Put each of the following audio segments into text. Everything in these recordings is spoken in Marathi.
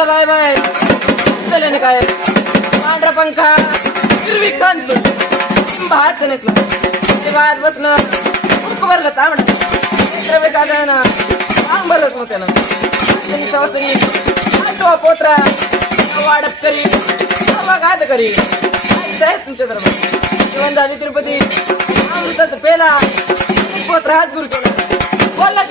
चला बाय बाय. चले ना काय? पांढरा पंखा हिरवी खान भात नसलं ते भात बसलं उडक भरलं तांबड. द्रव्य का जाणं आंग भरलंच मग त्यानं. त्यांनी सवसरी आठवा पोत्रा वाडप करी हवा घात करी आहेत तुमच्या दरबार जेवण झाली तिरुपती अमृताचा पेला पोत्रा हात गुरु केला. बोलला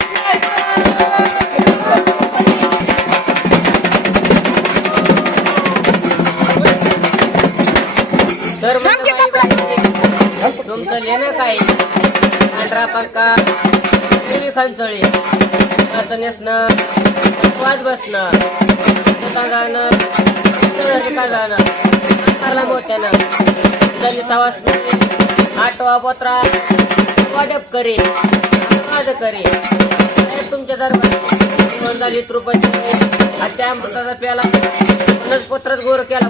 तुमचं लेणं काय? पांढरा पंका देवी खंचळी. आता नेसणं वाज बसणं. स्वतः जाणं का जाणं अंतरला मोत्यानं. त्यांनी सवास आठवा पोत्रा वाटप करे वाद करे तुमच्या तुमच्या झाली मंदाली आणि त्या अमृताचा प्याला. म्हणूनच पोत्रात गोर केला.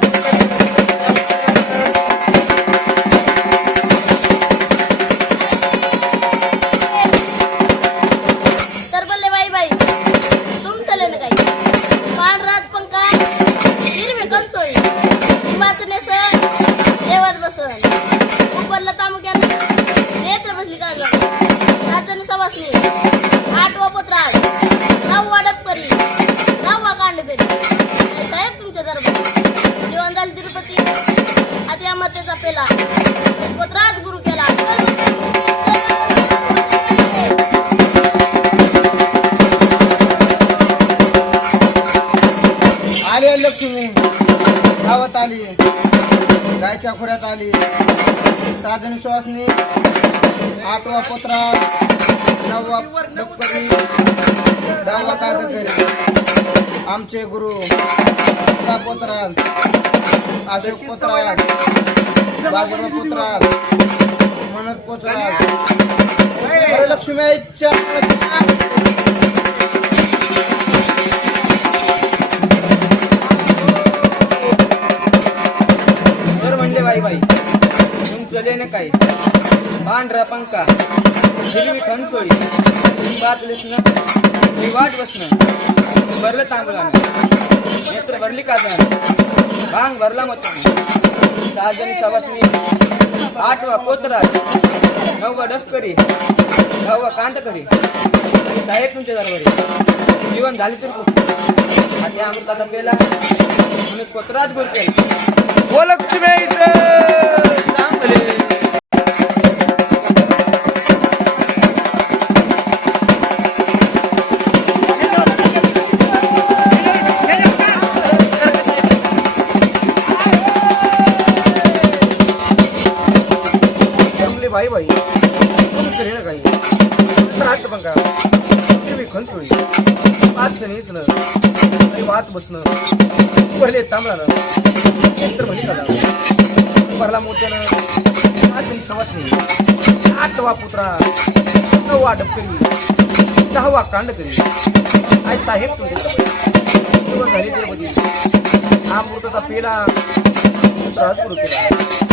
अमरतेचा गुरु केला. आले लक्ष्मी. गावात आली. गायच्या खोऱ्यात आली. साजन श्वासनी आठवा पोत्रा नववा डबकरी दहावा कादकरी आमचे गुरु दहा अशोक पोत्रात बाजूला पोत्रात लक्ष्मी इच्छा तर म्हणले बाई बाई तुमचं लेणं काय पांढरा पंखा हिरवी खणसोळी वाट लिसणं ही वाट बसणं भरलं तांबळानं नेत्र भरली का भांग भरला मत साजनी सवासनी आठवा पोतराज. नववा डस्करी. दहावा कांतकरी आणि साहेब तुमच्या दरबारी जीवन झाले तर आणि अमृताचा पेला. म्हणून कोत्राच गोल केला बाई भाई भाई तुमचं हे ना काही. राहत पण हिरवी खंचोळी पाच नेसणं आणि वाहत बसणं. पहिले तांबळानं नंतर म्हणी झाला भरला मोत्यानं आजनी सवासनी आठवा पुत्रा नववा डबकरी. दहावा कांड करी आई साहेब तुमचे झाली तिरुपती हा मृताचा पेला. त्रास केला.